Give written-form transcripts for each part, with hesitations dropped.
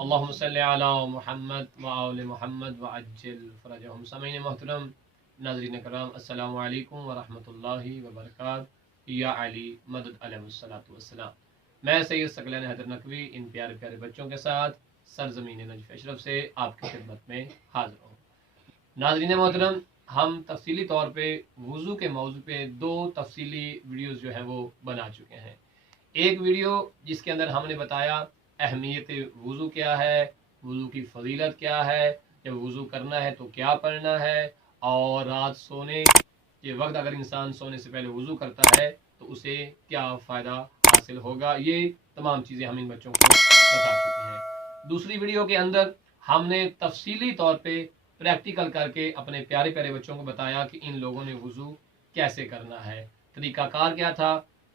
अल्लाहुम्मा सल्लि अला मुहम्मद व आले मुहम्मद व अज्जिल फरजहुम। सामीन मोहतरम, नाज़रीन करम, अस्सलामु अलैकुम व रहमतुल्लाहि व बरकातहू। या अली मदद अलैहिस्सलातु वस्सलाम। मैं सैयद सकलैन हैदर नकवी इन प्यारे प्यारे बच्चों के साथ सरजमीन नजफ अशरफ से आपकी खिदमत में हाजिर हूँ। नाज़रीन मोहतरम, हम तफसीली तौर पे वुज़ू के मौजू पे दो तफसीली वीडियोज़ जो है वो बना चुके हैं। एक वीडियो जिसके अंदर हमने बताया अहमियत वुज़ू क्या है, वुज़ू की फजीलत क्या है, जब वुज़ू करना है तो क्या पढ़ना है, और रात सोने के वक्त अगर इंसान सोने से पहले वुज़ू करता है तो उसे क्या फ़ायदा हासिल होगा। ये तमाम चीज़ें हम इन बच्चों को बता चुके हैं। दूसरी वीडियो के अंदर हमने तफसीली तौर पे प्रैक्टिकल करके अपने प्यारे प्यारे बच्चों को बताया कि इन लोगों ने वुज़ू कैसे करना है, तरीक़ाकार क्या था,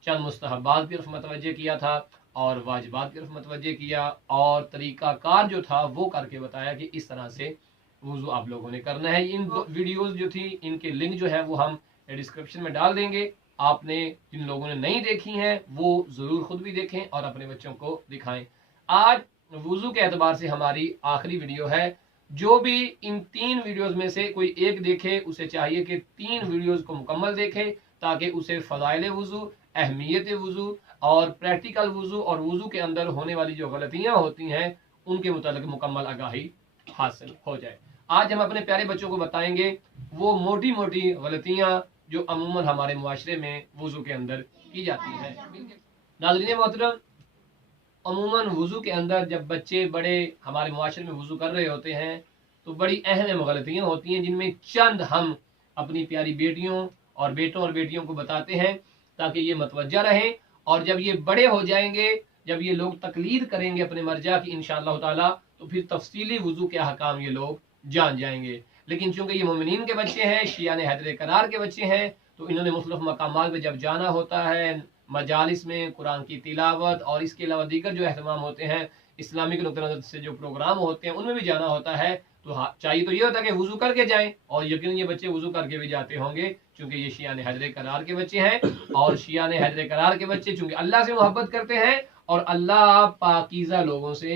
चंद मुस्तहब्बात की तरफ मतवज्जे किया था और वाजिबात की तरफ मतवज्जे किया, और तरीक़ाकार जो था वो करके बताया कि इस तरह से वुज़ू आप लोगों ने करना है। इन वीडियोस जो थी इनके लिंक जो है वो हम डिस्क्रिप्शन में डाल देंगे। आपने जिन लोगों ने नहीं देखी हैं वो ज़रूर ख़ुद भी देखें और अपने बच्चों को दिखाएं। आज वुज़ू के एतबार से हमारी आखिरी वीडियो है। जो भी इन तीन वीडियोस में से कोई एक देखे, उसे चाहिए कि तीन वीडियोस को मुकम्मल देखे ताकि उसे फ़ज़ाइल वुज़ू, अहमियत वुज़ू और प्रैक्टिकल वुज़ू और वुज़ू के अंदर होने वाली जो गलतियाँ होती हैं उनके मुतालिक मुकम्मल आगाही हासिल हो जाए। आज हम अपने प्यारे बच्चों को बताएंगे वो मोटी मोटी गलतियाँ जो अमूमन हमारे मुआशरे में वुज़ू के अंदर की जाती हैं। नाज़रीन मोहतरम, अमूमन वुज़ू के अंदर जब बच्चे बड़े हमारे मुआशरे में वुज़ू कर रहे होते हैं तो बड़ी अहम गलतियाँ होती हैं, जिनमें चंद हम अपनी प्यारी बेटियों और बेटों और बेटियों को बताते हैं ताकि ये मतवज्जा रहें, और जब ये बड़े हो जाएंगे, जब ये लोग तकलीद करेंगे अपने मर्जा की इंशाअल्लाह ताला, तो फिर तफसीली वुज़ू के अहकाम ये लोग जान जाएंगे। लेकिन चूंकि ये मोमिनीन के बच्चे हैं, शियाने हैदर करार के बच्चे हैं, तो इन्होंने मुख्तलिफ मकामात में जब जाना होता है, मजालिस में कुरान की तिलावत और इसके अलावा दीगर जो अहतमाम होते हैं, इस्लामिक नुक्ता नज़र से जो प्रोग्राम होते हैं, उनमें भी जाना होता है, तो चाहिए तो ये होता है कि वुज़ू करके जाएं, और यकीनन ये बच्चे वुज़ू करके भी जाते होंगे क्योंकि ये शियाने हैदर करार के बच्चे हैं। और शियाने हैदर करार के बच्चे चूंकि अल्लाह से मोहब्बत करते हैं और अल्लाह पाकीज़ा लोगों से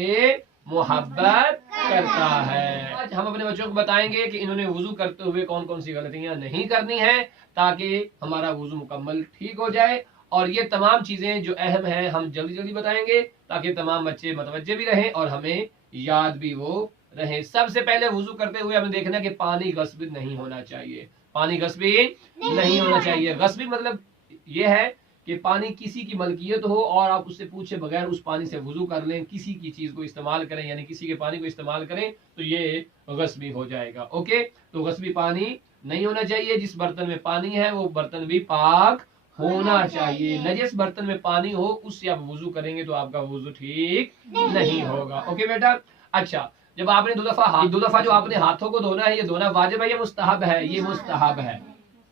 मोहब्बत करता है। आज हम अपने बच्चों को बताएंगे कि इन्होंने वुज़ू करते हुए कौन कौन सी गलतियां नहीं करनी है ताकि हमारा वुज़ू मुकम्मल ठीक हो जाए। और ये तमाम चीज़ें जो अहम हैं हम जल्दी जल्दी बताएंगे ताकि तमाम बच्चे मुतवज्जे भी रहें और हमें याद भी वो रहे। सबसे पहले वुज़ू करते हुए हमें देखना कि पानी गस्बी नहीं होना चाहिए। पानी गस्बी नहीं होना चाहिए। गस्बी मतलब ये है कि पानी किसी की मलकियत हो और आप उससे पूछे बगैर उस पानी से वुज़ू कर लें, किसी की चीज़ को इस्तेमाल करें, यानी किसी के पानी को इस्तेमाल करें, तो ये गस्बी हो जाएगा। ओके, तो गस्बी पानी नहीं होना चाहिए। जिस बर्तन में पानी है वो बर्तन भी पाक होना चाहिए। नजस बर्तन में पानी हो उससे आप वुज़ू करेंगे तो आपका वुज़ू ठीक नहीं होगा। ओके बेटा, अच्छा, जब आपने दो दफा जो आपने हाथों को धोना है, ये धोना वाजिब है या मुस्तहब है? ये मुस्तहब है।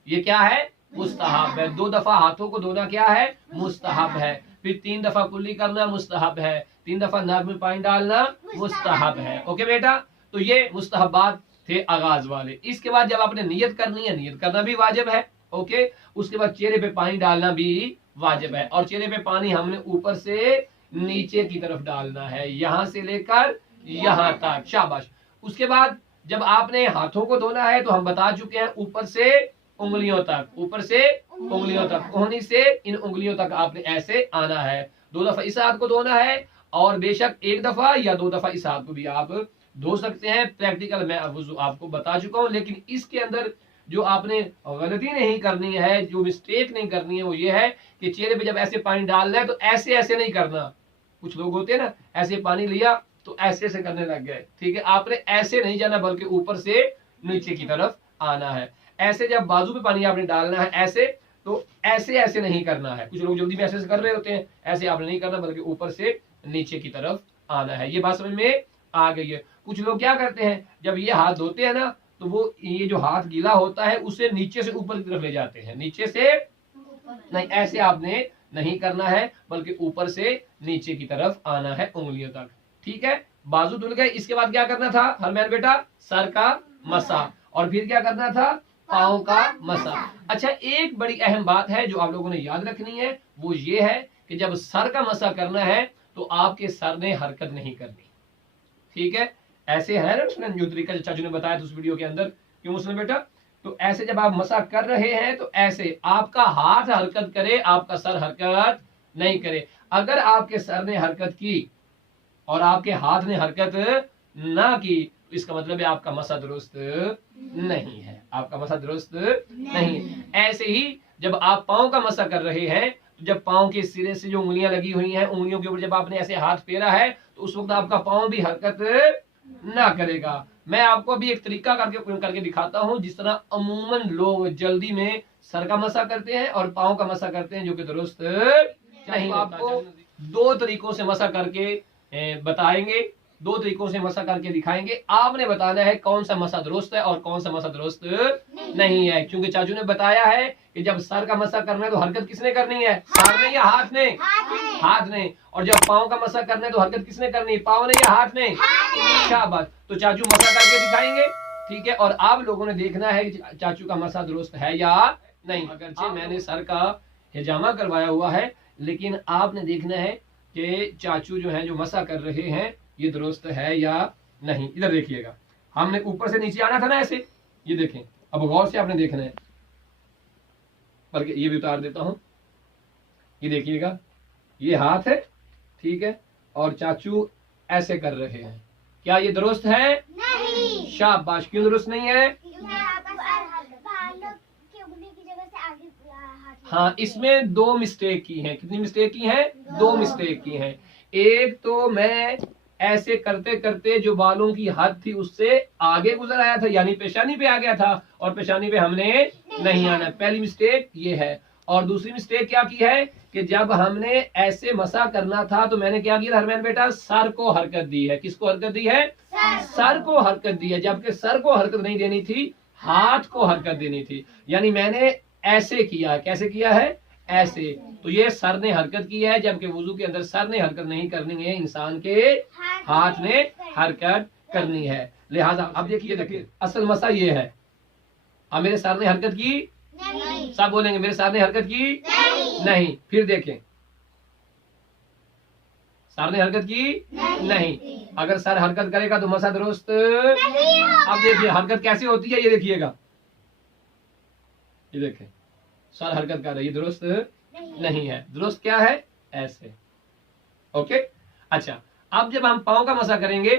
ये क्या है? मुस्तहब है। 2 दफा हाथों को धोना क्या है? मुस्तहब है। फिर 3 दफा कुल्ली करना मुस्तहब है। 3 दफा नाक में पानी डालना मुस्तहब है। ओके बेटा, तो ये मुस्तहबात थे आगाज वाले। इसके बाद जब आपने नियत करनी है, नियत करना भी वाजिब है। ओके, उसके बाद चेहरे पे पानी डालना भी वाजिब है, और चेहरे पे पानी हमने ऊपर से नीचे की तरफ डालना है, यहाँ से लेकर यहाँ तक, शाबाश। उसके बाद जब आपने हाथों को धोना है तो हम बता चुके हैं ऊपर से उंगलियों तक, ऊपर से उंगलियों तक, कोहनी से इन उंगलियों तक आपने ऐसे आना है। 2 दफा इस हाथ को धोना है और बेशक 1 दफा या 2 दफा इस हाथ को भी आप धो सकते हैं। प्रैक्टिकल मैं वुजू आपको बता चुका हूं, लेकिन इसके अंदर जो आपने गलती नहीं करनी है, जो मिस्टेक नहीं करनी है, वो ये है कि चेहरे पे जब ऐसे पानी डालना है तो ऐसे ऐसे नहीं करना। कुछ लोग होते हैं ना, ऐसे पानी लिया तो ऐसे ऐसे करने लग गए, ठीक है। आपने ऐसे नहीं जाना बल्कि ऊपर से नीचे की तरफ आना है। ऐसे जब बाजू पे पानी आपने डालना है ऐसे, तो ऐसे ऐसे नहीं करना है। कुछ लोग जल्दी में ऐसे कर रहे होते हैं, ऐसे आपने नहीं करना बल्कि ऊपर से नीचे की तरफ आना है। ये बात समझ में आ गई है। कुछ लोग क्या करते हैं, जब ये हाथ धोते हैं ना तो वो ये जो हाथ गीला होता है उसे नीचे से ऊपर की तरफ ले जाते हैं। नीचे से नहीं, ऐसे आपने नहीं करना है बल्कि ऊपर से नीचे की तरफ आना है उंगलियों तक, ठीक है। बाजू धुल गए, इसके बाद क्या करना था हरमैन बेटा, सर का मसा, और फिर क्या करना था, पाँव का मसा। अच्छा, एक बड़ी अहम बात है जो आप लोगों ने याद रखनी है, वो ये है कि जब सर का मसा करना है तो आपके सर ने हरकत नहीं करनी, ठीक है। ऐसे है ना जो तरीका चाचू ने बताया था उस वीडियो के अंदर, क्यों मुस्लिम बेटा, तो ऐसे जब आप मसा कर रहे हैं तो ऐसे आपका हाथ हरकत करे, आपका सर हरकत नहीं करे। अगर आपके सर ने हरकत की और आपके हाथ ने हरकत ना की तो इसका मतलब है आपका मसा दुरुस्त नहीं है, आपका मसा दुरुस्त नहीं। ऐसे ही जब आप पाँव का मसा कर रहे हैं तो जब पाँव के सिरे से जो उंगलियां लगी हुई हैं, उंगलियों के ऊपर जब आपने ऐसे हाथ फेरा है तो उस वक्त आपका पाँव भी हरकत ना करेगा। मैं आपको अभी एक तरीका करके दिखाता हूं जिस तरह अमूमन लोग जल्दी में सर का मसा करते हैं और पाँव का मसा करते हैं, जो कि दुरुस्त नहीं। आपको 2 तरीकों से मसा करके बताएंगे, 2 तरीकों से मसा करके दिखाएंगे। आपने बताना है कौन सा मसा दुरुस्त है और कौन सा मसा दुरुस्त नहीं है, क्योंकि चाचू ने बताया है कि जब सर का मसा करना है तो हरकत किसने करनी है, सर ने या हाथ ने, हाथ ने। और जब पाँव का मसा करना है तो हरकत किसने करनी है, पाँव ने या हाथ ने, शाबाश। तो चाचू मसा करके दिखाएंगे, ठीक है। और आप लोगों ने देखना है कि चाचू का मसा दुरुस्त है या नहीं। अगरचे मैंने सर का हिजामा करवाया हुआ है, लेकिन आपने देखना है कि चाचू जो है जो मसा कर रहे हैं ये दुरुस्त है या नहीं। इधर देखिएगा, हमने ऊपर से नीचे आना था ना ऐसे, ये देखें। अब गौर से आपने देखना है, बल्कि ये भी उतार देता हूं, ये देखिएगा, ये हाथ है, ठीक है, और चाचू ऐसे कर रहे हैं। क्या ये दुरुस्त है? नहीं। शाबाश। क्यों दुरुस्त नहीं है? हाँ, इसमें 2 मिस्टेक की हैं। कितनी मिस्टेक की हैं? 2 मिस्टेक की हैं। एक तो मैं ऐसे करते करते जो बालों की हद थी उससे आगे गुजर आया था, यानी पेशानी पे आ गया था, और पेशानी पे हमने नहीं आना। पहली मिस्टेक ये है। और दूसरी मिस्टेक क्या की है कि जब हमने ऐसे मसा करना था तो मैंने क्या किया हरमैन बेटा, सर को हरकत दी है। किसको हरकत दी है? सर को हरकत दी है, जबकि सर को हरकत नहीं देनी थी, हाथ को हरकत देनी थी। यानी मैंने ऐसे किया। कैसे किया है? ऐसे। तो ये सर ने हरकत की है, जबकि वुजू के अंदर सर ने हरकत नहीं करनी है, इंसान के हाथ ने हरकत करनी है। लिहाजा अब देखिए असल मसा ये है। अब मेरे सर ने हरकत की नहीं। सब बोलेंगे मेरे सर ने हरकत की नहीं। फिर देखें, सर ने हरकत की नहीं। अगर सर हरकत करेगा तो मसा दुरुस्त नहीं। अब देखिए हरकत कैसे होती है, ये देखिएगा, ये देखें, सर हरकत कर रहा है, ये दुरुस्त नहीं है। दुरुस्त क्या है? ऐसे। ओके। अच्छा, अब जब हम पाँव का मसा करेंगे,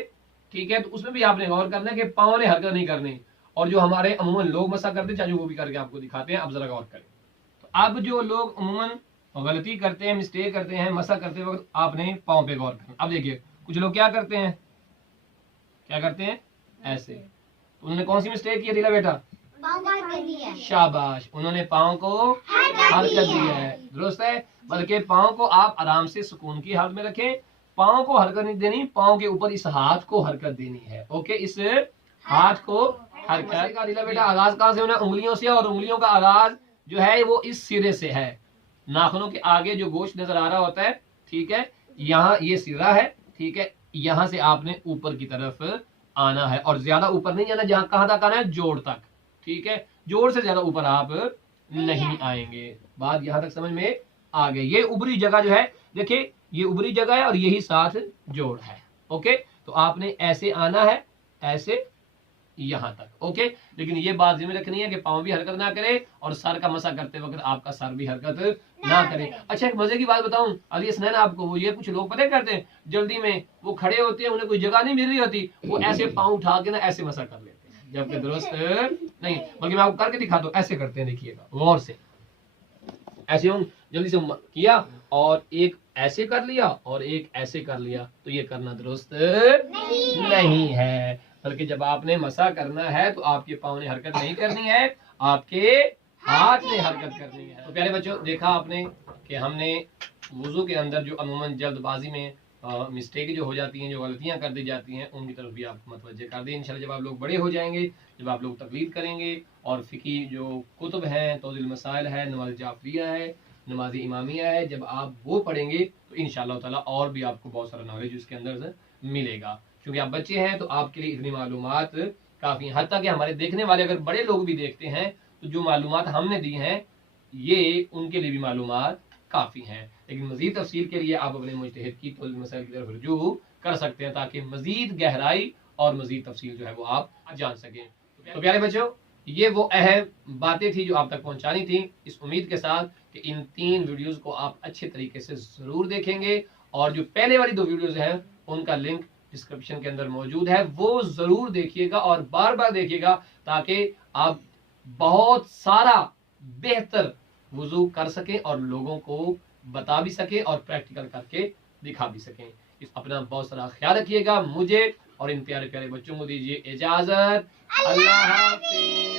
ठीक है, तो उसमें भी आपने गौर करना है कि पाँव ने हरकत नहीं करनी। और जो हमारे अमूमन लोग मसा करते हैं, चाहे वो भी करके आपको दिखाते हैं, अब जरा गौर करें। तो अब जो लोग अमूमन गलती करते हैं, मिस्टेक करते हैं मसा करते वक्त, आपने पाँव पे गौर करना। अब देखिए कुछ लोग क्या करते हैं, क्या करते हैं? ऐसे। तो उन्होंने कौन सी मिस्टेक की है दिला बेटा? शाबाश, उन्होंने पाँव को हरकत दी है, दुरुस्त है। बल्कि पाँव को आप आराम से सुकून की हालत में रखें, पाँव को हरकत नहीं देनी, पाँव के ऊपर इस हाथ को हरकत देनी है। ओके, इस हाथ को हरकत का दिला बेटा आगाज कहाँ से होना? उंगलियों से। और उंगलियों का आगाज जो है वो इस सिरे से है। नाखूनों के आगे जो गोश्त नजर आ रहा होता है, ठीक है, यहाँ ये सिरा है, ठीक है, यहाँ से आपने ऊपर की तरफ आना है, और ज्यादा ऊपर नहीं जाना। जहाँ कहाँ तक आना है? जोड़ तक, ठीक है। जोड़ से ज्यादा ऊपर आप नहीं आएंगे। बात यहाँ तक समझ में आ गई। ये ऊपरी जगह जो है, देखिए ये ऊपरी जगह है और यही साथ जोड़ है। ओके, तो आपने ऐसे आना है, ऐसे यहाँ तक, ओके। लेकिन ये बात ध्यान में रखनी है कि पाँव भी हरकत ना करे और सर का मसा करते वक्त आपका सर भी हरकत ना करे। अच्छा एक मजे की बात बताऊं अली हसनैन आपको, वो ये कुछ लोग पता करते हैं जल्दी में, वो खड़े होते हैं, उन्हें कोई जगह नहीं मिल रही होती, वो ऐसे पाँव उठा के ना ऐसे मसा कर लेते हैं, जबकि दुरुस्त नहीं। बल्कि मैं आपको करके दिखा दो, ऐसे करते हैं, देखिएगा गौर से, ऐसे हम जल्दी से किया और एक ऐसे कर लिया और एक ऐसे कर लिया, तो ये करना दुरुस्त नहीं है। बल्कि जब आपने मसा करना है तो आपके पाँव ने हरकत नहीं करनी है, आपके हाथ ने हरकत करनी है। तो प्यारे बच्चों देखा आपने कि हमने वुजू के अंदर जो अमूमन जल्दबाजी में मिस्टेक जो हो जाती हैं, जो गलतियां कर दी जाती हैं, उनकी तरफ भी आपको मतवज्जे कर दें। इंशाल्लाह जब आप लोग बड़े हो जाएंगे, जब आप लोग तकलीद करेंगे और फ़िकी जो कुतुब हैं, तौज़ील मसाइल है, नमाज जाफरिया है, नमाज इमामिया है, जब आप वो पढ़ेंगे तो इंशाअल्लाह ताला और भी आपको बहुत सारा नॉलेज उसके अंदर से मिलेगा। क्योंकि आप बच्चे हैं तो आपके लिए इतनी मालूमात काफ़ी हैं। हत्ता कि हमारे देखने वाले अगर बड़े लोग भी देखते हैं तो जो मालूमात हमने दी हैं ये उनके लिए भी मालूमात काफ़ी हैं। लेकिन मज़ीद तफसील के लिए आप अपने मुज्तहिद की तौज़ील मसाइल की तरफ रुजू कर सकते हैं, ताकि मज़ीद गहराई और मज़ीद तफसील जो है वो आप जान सकें। तो प्यारे बच्चों ये वो अहम बातें थी जो आप तक पहुंचानी थी, इस उम्मीद के साथ कि इन 3 वीडियोस को आप अच्छे तरीके से ज़रूर देखेंगे, और जो पहले वाली 2 वीडियोस हैं उनका लिंक डिस्क्रिप्शन के अंदर मौजूद है, वो ज़रूर देखिएगा और बार बार देखिएगा, ताकि आप बहुत सारा बेहतर वुज़ू कर सकें और लोगों को बता भी सकें और प्रैक्टिकल करके दिखा भी सकें। इस अपना बहुत सारा ख्याल रखिएगा। मुझे और इन प्यारे प्यारे बच्चों को दीजिए इजाज़त। अल्लाह हाफ़िज़।